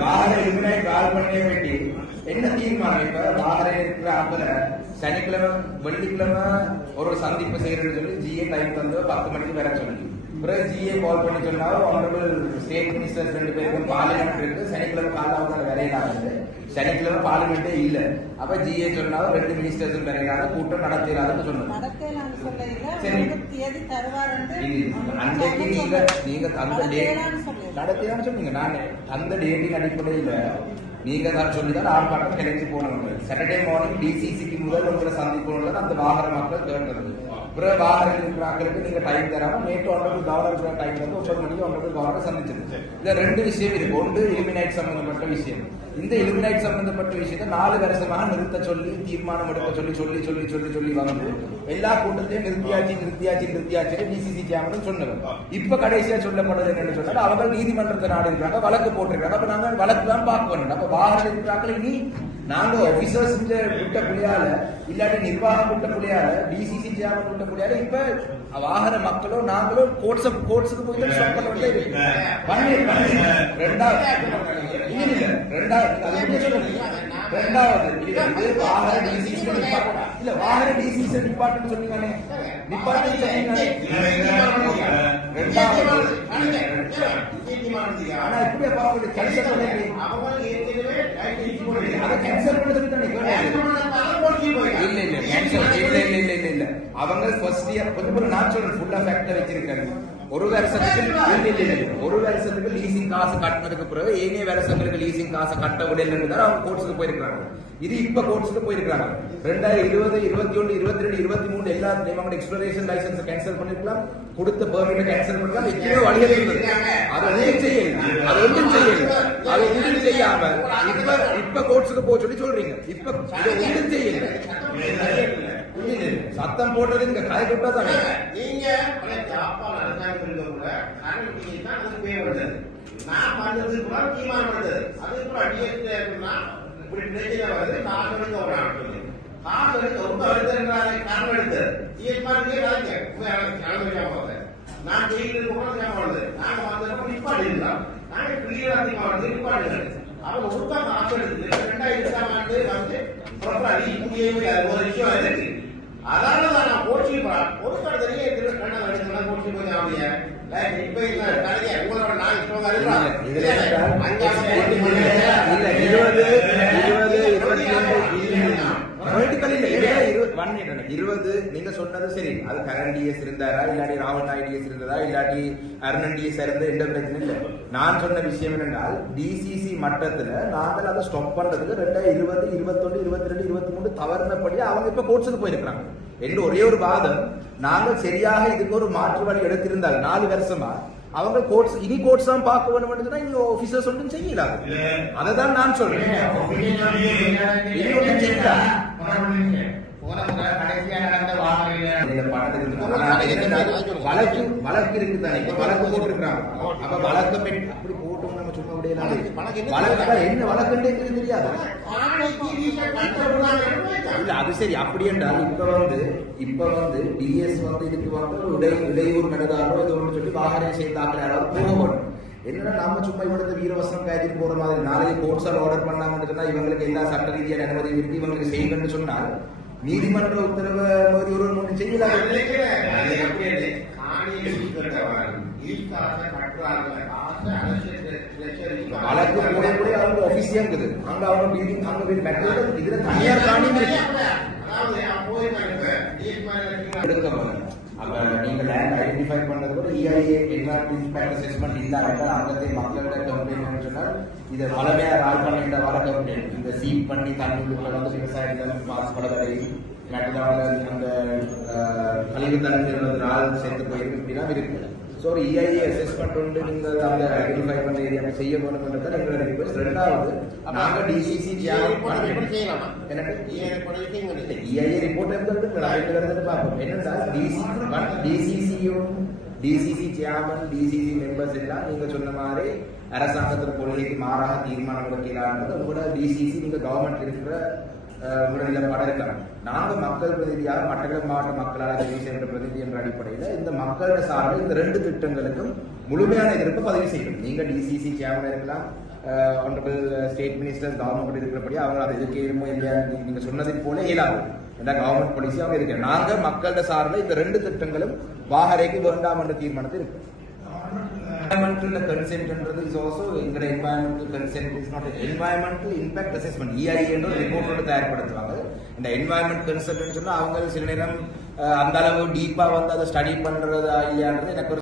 வாகர இலுமினாய் கால் பண்ணே வேண்டி. என்ன தீர்மானம் இப்ப? வாகர இருக்கிற சனிக்கிழமை வெள்ளிக்கிழமை ஒரு சந்திப்பு செய்யறதுன்னு சொல்லி ஜிஏ டைம் தந்து பத்து மணிக்கு வர சொல்லி. பிறகு ஜிஏ கால் பண்ணி சொன்னா ஆனரபிள் ஸ்டேட் மினிஸ்டர்ஸ் ரெண்டு பேருக்கும் பார்லிமெண்ட் இருக்கு. சனிக்கிழமை காலைல அவங்க வரையிலாது சனிக்கிழமை பார்லிமெண்டே இல்ல. அப்ப ஜிஏ சொன்னாலும் ரெண்டு மினிஸ்டர்ஸும் வரையிலாத கூட்டம் தருவாருன்னு இது அன்றைக்கு நீங்க நீங்க டேட் சொல்லல. நடத்திதான் சொன்னீங்க. நான் தந்த டேட்டின் அடிப்படையில நீங்க தான் சொல்லி தான் ஆர்ப்பாட்டம் கிடைச்சு போனவங்க சாட்டர்டே மார்னிங் டிசிசிக்கு முதல் உங்களை சந்திக்கணும்னு அந்த வாகன மக்கள் கேட்டது. பிறகு வாகனம் இருக்கிறாங்களுக்கு நீங்க டைம் தராம நேற்று ஒன்றரை கவர்னர் டைம் வந்து ஒன்பது மணிக்கு ஒன்றரை கவர்னர் சந்திச்சது. இதுல ரெண்டு விஷயம் இருக்கு. ஒன்று இலுமினைட் சம்பந்தப்பட்ட விஷயம். இந்த இலுமினைட் சம்பந்தப்பட்ட விஷயத்தை நாலு வருஷமாக நிறுத்த சொல்லி தீர்மானம் எடுக்க சொல்லி சொல்லி சொல்லி சொல்லி சொல்லி வந்து எல்லா கூட்டத்தையும் நிறுத்தியாச்சு நிறுத்தியாச்சு நிறுத்தியாச்சு டிசிசி சேமன் சொன்னவர் இப்ப கடைசியா சொல்லப்படுது என்னன்னு சொன்னால் அவங்க நீதிமன்றத்தை நாடு இருக்கிறாங்க வழக்கு போட்டிருக்காங்க. அப்ப நாங்க வழக்கு தான் பார்க்க வேண்டும் அப்ப வாகனம் இருக்கிறாங்களே இனி நாங்க ஆபீசர்ஸ் விட்ட புள்ளியால இல்லாட்டி நிர்வாகம் விட்ட புள்ளியால டிசிசி சேமன் விட்ட புள்ளியால இப்ப வாகன மக்களோ நாங்களோ கோர்ட்ஸ் கோர்ட்ஸுக்கு போய் ஸ்டாப் பண்ண வேண்டியது பண்ணி. பண்ணி ரெண்டாவது. ரெண்டாவது. இது வாகன டிசிசி இல்ல வாகன டிசிசி நிப்பாட்டுன்னு சொன்னீங்களே நிப்பாட்டுன்னு சொன்னீங்களே ரெண்டாவது. ஆனா இப்படி அவங்க கேன்சல் பண்ணி அதை கேன்சல். இல்ல இல்ல கேன்சல் இல்ல இல்ல இல்ல இல்ல இல்ல அவங்க ஃபர்ஸ்ட் இயர் கொஞ்சம் நான் சொல்றேன் ஃபுல்லா ஃபேக்டர் வச்சிருக்காங்க. ஒரு வருஷத்துக்கு. ஒரு வருஷத்துக்கு லீசிங் காசு கட்டினதுக்கு பிறகு ஏனைய வருஷங்களுக்கு லீசிங் காசு கட்ட விடலன்னு தான் அவங்க கோர்ட்ஸுக்கு போயிருக்காங்க இது இப்ப கோர்ட்ஸுக்கு போயிருக்காங்க ரெண்டாயிரம் இருபது இருபத்தி ஒன்று இருபத்தி ரெண்டு இருபத்தி மூணு எல்லா அவங்க எக்ஸ்ப்ளோரேஷன் லைசன்ஸ் கேன்சல் பண்ணிருக்கலாம். கொடுத்த பெர்மிட்டை கேன்சல் பண்ணலாம் எத்தனையோ வழிகள் இருந்தது அது ஒன்றும் செய்யல. அது ஒன்றும் செய்யல. அது ஒன்றும் செய்யாம இப்ப இப்ப கோர்ட்ஸுக்கு போக சொல்லி சொல்றீங்க. இப்ப இது ஒன்றும் செய்யல. சத்தம் போட்டது இங்க கதை கொட்டா தானே நீங்க கூட அரசாங்கம் தான் அதுக்கு பேர் வந்தது. நான் பண்ணது கூட தீர்மானம் வந்தது. அது கூட அடியேற்றா இப்படி பிரச்சனை வருது காசு ஒரு ஆட்கள் காசு ரொம்ப வருதுன்றாங்க காரணம் எடுத்தது தீர்மானமே ராஜ்யம் நான் கூட ஞாபகம் வருது நாங்க வந்தப்ப நிப்பாடு இருந்தான் நாங்க கிளியரா தீர்மானம் வந்து நிப்பாடு அவங்க ஒருத்தா காசு எடுத்து ரெண்டாயிரத்தி எட்டாம் ஆண்டு வந்து புறப்படாது இங்கே ஒரு விஷயம் இருக்கு. அதனால தான் நான் கோச்சி ஒரு கடத்தலையே ரெண்டாவது எடுக்கலாம் கோச்சி போய் ஆகுங்க இப்ப இல்ல கடையா உங்களோட நான் இப்போ இதுல என்றால் இல்ல இருபது இருபது இருபத்தி ஒன்று பொலிட்டிக்கல் இல்ல இதுல அண்ணா. இருபது நீங்க சொன்னது சரி. அது கரண் டிஎஸ் இருந்தாரா இல்லாட்டி ராகுல் நாயுடு டிஎஸ் இருந்ததா இல்லாட்டி அருணன் டிஎஸ் இருந்த எந்த பிரச்சனை இல்ல. நான் சொன்ன விஷயம் என்னென்றால் டிசிசி மட்டத்துல நாங்கள் அதை ஸ்டாப் பண்றதுக்கு ரெண்டாயிரம் இருபது இருபத்தொன்னு இருபத்தி ரெண்டு இருபத்தி மூணு தவறுனபடி அவங்க இப்ப கோர்ட்ஸுக்கு போயிருக்காங்க என்று ஒரே ஒரு வாதம் நாங்கள் சரியாக இதுக்கு ஒரு மாற்று வழி எடுத்திருந்தால் நாலு வருஷமா அவங்க கோர்ட்ஸ் இனி கோர்ட்ஸ் தான் பார்க்க வேணும் சொன்னா இங்க ஆபீசர்ஸ் ஒன்றும் செய்யலாம் அதை தான் நான் சொல்றேன். வழக்கு வழக்கு இருக்கு தானே இப்ப வழக்கு போட்டிருக்காங்க அப்ப வழக்கு அப்படி போட்டோம் நம்ம சும்மா விடையலாம் வழக்கு என்ன வழக்குன்னு எங்களுக்கு தெரியாது இல்ல அது சரி அப்படி என்றால் இப்ப வந்து இப்ப வந்து டிஎஸ் வந்து இதுக்கு வந்து ஒரு இடை நடந்தாரோ இது ஒன்று சொல்லி யாராவது போக மாட்டோம் என்னன்னா நாம சும்மா இவனுக்கு வீரவசனம் காய்ச்சிட்டு போற மாதிரி நாளைக்கு கோர்ட்ஸால் ஆர்டர் பண்ணாங்கன்னு சொன்னா இவங்களுக்கு எல்லா சட்ட ரீதியான அனுமதி இருக்கு இவங்களுக்கு செய்யுங்கன்னு சொன்னால் நீதிமன்ற உத்தரவு மாதிரி ஒரு ஒன்று செய்யலாம் வழக்கு போட கூட அவங்க ஆபீஸியா இருக்குது அங்க அவங்க மீட்டிங் அங்க போய் மெட்ரோ இதுல தனியார் இருக்கு எடுக்க. அப்போ நீங்கள் லேண்ட் ஐடென்டிஃபை பண்ணுறது கூட E EIA environment impact assessment இல்லாத அங்கத்தை மக்கள்கிட்ட கம்ப்ளைண்ட் சொன்னால் இதை வளமையாக ரால் பண்ணிட்ட வர கம்ப்ளைண்ட் இந்த சீப் பண்ணி தண்ணி வந்து விவசாயத்துல மாசுபட வரை மற்றதால அந்த அஹ், கழிவு தண்ணீர் வந்து நாள் சேர்த்து போயிருக்கு அப்படின்னா இருக்கு ஸோ ஒரு இஐஏ அசஸ்மெண்ட் உண்டு நீங்கள் அந்த ஐடென்டிஃபை பண்ண ஏரியா செய்ய வேணும்ன்றது எங்களோட ரிக்வஸ்ட் ரெண்டாவது நாங்க டிசிசி எனக்கு இஐஏ ரிப்போர்ட் எடுத்து நாளைக்கு எடுத்துட்டு பார்ப்போம் என்னன்னா டிசி டிசிசியும் டிசிசி சேர்மன் டிசிசி மெம்பர்ஸ் எல்லாம் நீங்க சொன்ன மாதிரி அரசாங்கத்தின் கொள்கைக்கு மாறாக தீர்மானம் எடுக்கிறாங்க உங்களோட டிசிசி நீங்க கவர்மெண்ட் இருக்கிற அஹ், உடனடியாக படம் நாங்க மக்கள் பிரதிநிதியாக மட்டக்களப்பு மாவட்ட மக்களால் தெரிவு செய்கின்ற பிரதிநிதி என்ற அடிப்படையில் இந்த மக்களோட சார்பில் இந்த ரெண்டு திட்டங்களுக்கும் முழுமையான எதிர்ப்பு பதிவு செய்யணும். நீங்க டிசிசி சேர்மன் இருக்கலாம் ஸ்டேட் மினிஸ்டர் கவர்மெண்ட் இருக்கிறபடி அவங்க அதை எதிர்க்கிறமோ இல்லையா நீங்க சொன்னதை போல இயலாது. ஏன்னா கவர்மெண்ட் பாலிசி அவங்க இருக்கிற நாங்க மக்களோட சார்பில் இந்த ரெண்டு திட்டங்களும் வாகரைக்கு வேண்டாம் என்ற தீர்மானத்தில் இருக்கு environmental consent என்றது இஸ் ஆல்சோ எங்கட environmental consent is not environmental impact assessment EI என்ற ரிப்போர்ட்டோட தயார்படுத்துவாங்க இந்த என்வாயன்மெண்ட் கன்சென்ட்னு சொன்னா அவங்க சில நேரம் அந்த அளவு டீப்பா வந்து அதை ஸ்டடி பண்றது இல்லையான்றது எனக்கு